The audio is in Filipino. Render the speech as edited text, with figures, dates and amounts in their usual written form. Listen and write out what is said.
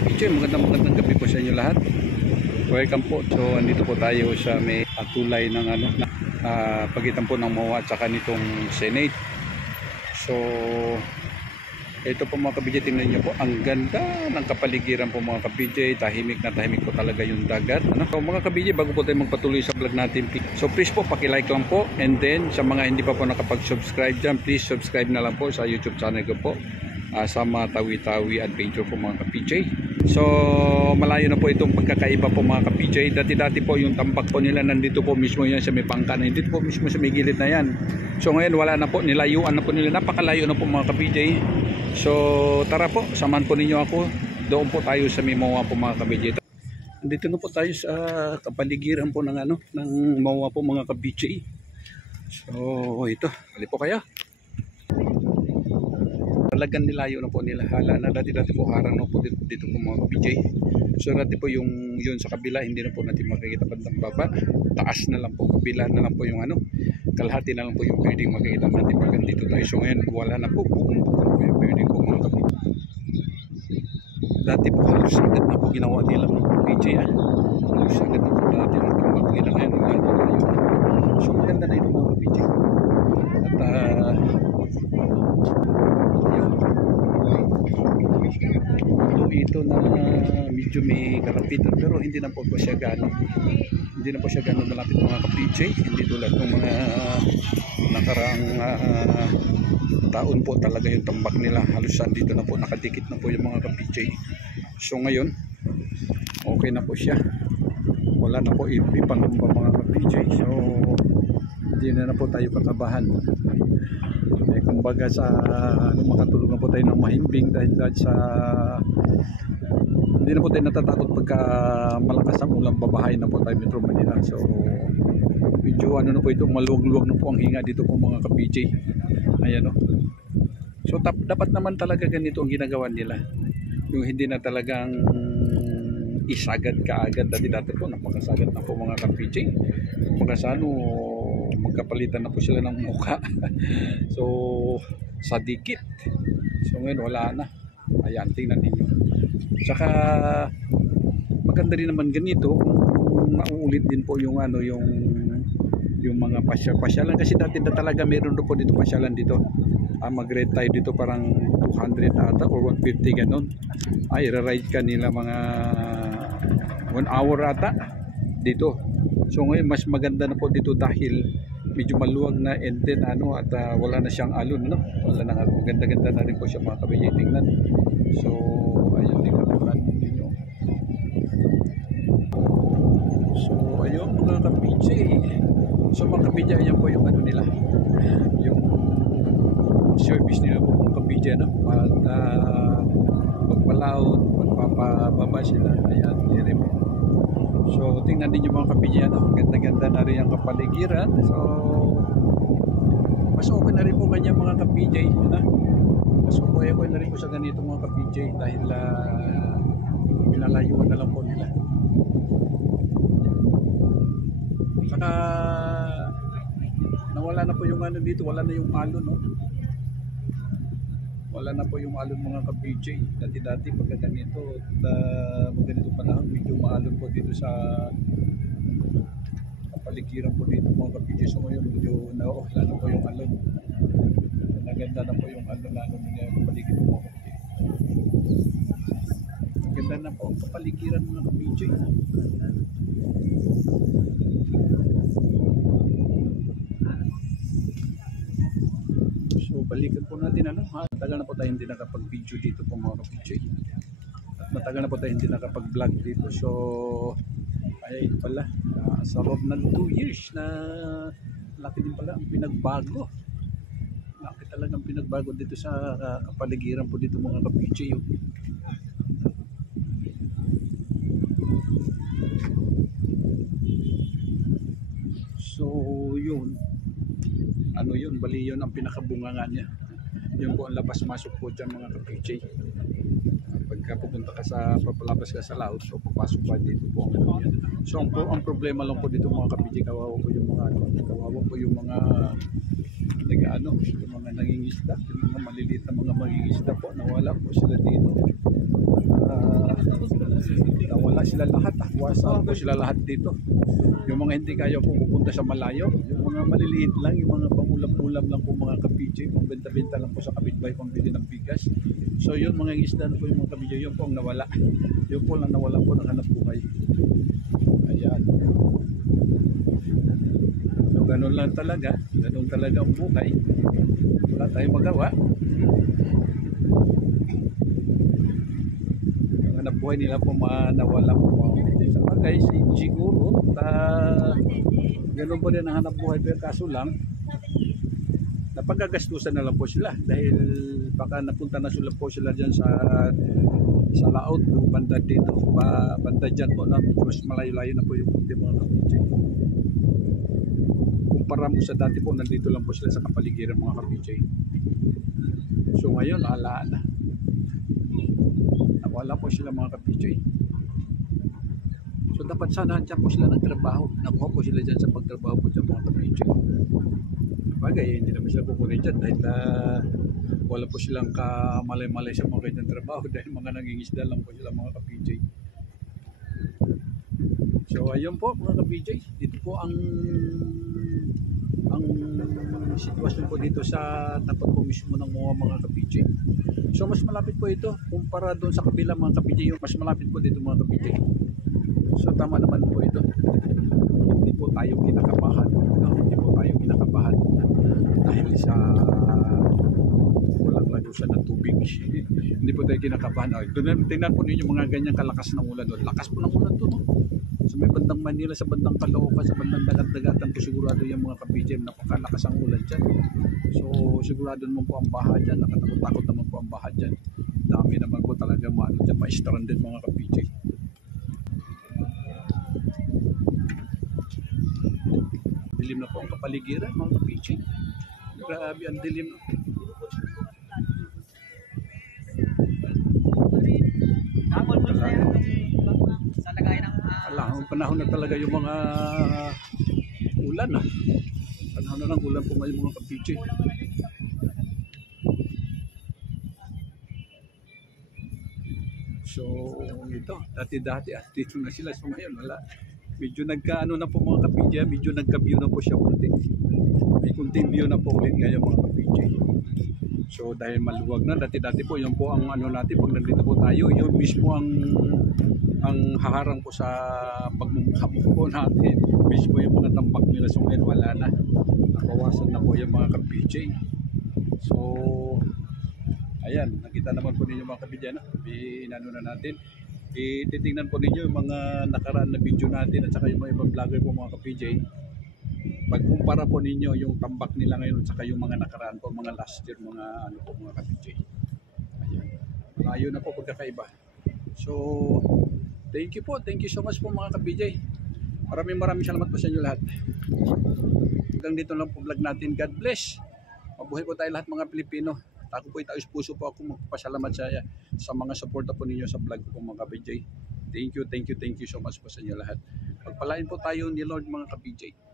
ka-PJ, magandang gabi po sa inyo lahat. Welcome po. So andito po tayo sa may tulay ng pagitan po ng MOA at saka nitong Senate. So ito po mga ka-PJ, tingnan nyo po, ang ganda ng kapaligiran po mga ka-PJ. Tahimik na tahimik po talaga yung dagat, ano? So mga ka-PJ, bago po tayo magpatuloy sa vlog natin, so please po paki-like lang po, and then sa mga hindi pa po nakapag-subscribe dyan, please subscribe na lang po sa YouTube channel ko po, Sama Tawi-Tawi Adventure po mga ka-PJ. So malayo na po itong pagkakaiba po mga ka-PJ. Dati po yung tambak po nila nandito po mismo yan sa may bangka na, nandito po mismo sa may gilid na yan. So ngayon wala na po, nilayuan na po nila, napakalayo na po mga ka-PJ. So tara po, samahan po ninyo ako, doon po tayo sa may MOA po mga ka-PJ. Dito na po tayo sa kapaligiran po ng ng MOA po mga ka-PJ. So ito, hali po kayo. Talagang nilayo na po nila. Hala na dati po harang na po dito po mga PJ. So dati po yung yun sa kabila hindi na po natin makikita bandang baba. Taas na lang po, kabila na lang po yung kalahati na lang po yung building makikita natin pag dito tayo. So ngayon wala na po, buong po yung building po mga PJ. Dati po halos agad na po ginawa nila mga PJ. Halos agad na po dati ang tambak nila, ngayon wala na tayo. So maganda na ito mga PJ. At ito na medyo may karapitan pero hindi na po siya gano'n malapit mga ka-PJ, hindi tulad ng mga nakaraang taon po talaga yung tambak nila, halos dito na po nakadikit na po yung mga ka-PJ. So ngayon okay na po siya, wala na po ipangamba mga ka-PJ. So hindi na po tayo kakabahan. Kumbaga sa makatulog na po tayo ng mahimbing dahil sa hindi na po tayo natatakot pagka malakas ang ulang, babahay na po tayo Metro Manila. So medyo na po ito, maluwag-luwag na po ang hinga dito po mga ka-PJ. Ayan o. So dapat naman talaga ganito ang ginagawa nila, yung hindi na talagang isagad kaagad. Dati po napakasagad na po mga ka-PJ. Magkasano magkapalitan na po sila ng mukha. So sa dikit. So ngayon wala na. Ayan, tingnan ninyo. Saka maganda rin naman ganito kung mauulit din po yung yung mga pasyalan, kasi dati na talaga meron po dito pasyalan dito. Mag-rent tayo dito parang 200 ata or 150 ganun. Ay ride ka nila mga 1 hour ata dito. So ngayon mas maganda na po dito dahil medyo maluwag na, and then at wala na siyang alon, no? Wala na, maganda-ganda na rin po siya mga ka-PJ, tingnan. So ayun, tingnan po natin ninyo. So ayun mga ka-PJ. So mga ka-PJ, ayan po yung nila, yung service nila po mga ka-PJ, at pagpalaot, pagpapababa sila. Ayan, dire po. So tingnan din yung mga ka-PJ, ganda-ganda na rin ang kapaligiran. So mas okay na rin po kanya mga ka-PJ, mas okay na rin po sa ganito mga ka-PJ dahil pinalayuan na lang po nila. Saka nawala na po yung dito, wala na yung alon, no? Wala na po yung alon mga ka-PJ. Dati pagka ganito ganito panahon, medyo maalon po dito sa kapaligiran po dito mga ka-PJ. So ngayon medyo wala na po yung alon. Naganda na po yung alon ng kapaligiran mga ka-PJ. Ganda na po ang kapaligiran mga ka-PJ. So balikan po natin matagal na po tayo hindi nakapag-video dito po mga ka-PJ. At matagal na po tayo hindi nakapag-vlog dito. So ay pala, sa loob ng 2 years na laki din pala ang pinagbago. Laki talagang pinagbago dito sa kapaligiran po dito mga ka-PJ. So yun, yun, bali yun ang pinakabungangan niya. Yun po ang labas-masok po dyan mga ka-PJ. Pagka pupunta ka papalabas ka sa laot, so papasok pa dito po ang yan. So ang problema lang po dito mga ka-PJ, kawawa po yung mga yung mga nangingisda, yung mga maliliit na mga mangingisda po, nawala po sila dito. wala sila lahat. Wasap po sila lahat dito. Yung mga hindi kaya po pupunta sa malayo, yung mga maliliit lang, yung mga pangulam-ulam lang po mga ka-PJ, pang benta-benta lang po sa kapitbahay, pang bili ng bigas. So yun mga isda na po yung mga ka-PJ, yun po ang nawala. Yun po lang nawala po ng hanap buhay. Ayan. So ganun lang talaga, ganun talaga ang buhay. Wala tayong magawa. Ang hanap buhay nila po nawala po. Sa bagay, siguro, ganun po din ang hanap buhay. Pero kaso lang, napagagastusan na lang po sila dahil baka napunta na sila po sila dyan sa laot, banda dito, banda dyan po na mas malayo-layo na po yung kunti mga ka-PJ. Kumpara mo sa dati po, nandito lang po sila sa kapaligiran mga ka-PJ. So ngayon, ala na. Nawala po sila mga ka-PJ. So dapat sana dyan po sila nagtrabaho. Nakuha po sila dyan sa pagtrabaho po dyan mga ka-PJ. Bagay, hindi naman sila kukunin dyan dahil wala po silang kamalay-malay sa mga kanyang trabaho dahil mga nangingisda lang po sila mga ka-PJ. So ayun po mga ka-PJ, dito po ang sitwasyon po dito sa tapat po mismo ng mga ka-PJ. So mas malapit po ito kumpara doon sa kabila mga ka-PJ, yung mas malapit po dito mga ka-PJ. So tama naman po ito. Hindi po tayo kinakabahan. Hindi po tayo kinakabahan dahil sa walang lagusan ng tubig. Hindi po tayo kinakabahan. Tingnan po ninyo mga ganyang kalakas ng ulan doon. Lakas po ng ulan doon. Sa may bandang Manila, sa bandang Caloocan, sa bandang dagat-dagatan po sigurado yung mga ka-PJ, napakalakas ang ulan dyan. So sigurado naman po ang baha dyan. Nakatakot-takot naman po ang baha dyan. Dami naman po talaga dyan, ma-stranded mga ka-PJ. Dilim na po ang kapaligiran mga ka-PJ. Grabe ang dilim. Ang panahon na talaga yung mga ulan panahon na ng ulan po ngayon mga ka-PJ. So ito, dati-dati dito na sila. So ngayon wala. Medyo nagkaano na po mga ka-PJ, medyo nagka-view na po siya kunti. May kunting view na po ulit ngayon mga ka-PJ. So dahil maluwag na, dati-dati po yun po ang ano natin, pag nandito po tayo, yun mismo ang haharang po sa pagmumukha po natin. Mismo yung mga tambak nila, so ngayon wala na. Nabawasan na po yung mga ka-PJ. So ayan, nakita naman po ninyo mga ka-PJ, inano na natin. Titingnan po ninyo yung mga nakaraan na video natin at saka yung mga ibang vlogger po mga ka-PJ. Pagkumpara po ninyo yung tambak nila ngayon at saka yung mga nakaraan po, mga last year, mga ano po mga ka-PJ. Ayan. Malayo na po pagkakaiba. So, thank you so much po mga ka-PJ. Maraming salamat po sa inyo lahat. Hanggang dito lang po vlog natin. God bless. Mabuhay po tayo lahat mga Pilipino. Ako po itaos puso po ako magpasalamat sa mga suporta po ninyo sa vlog ko mga ka-PJ. Thank you so much po sa inyo lahat. Pagpalain po tayo ni Lord mga ka-PJ.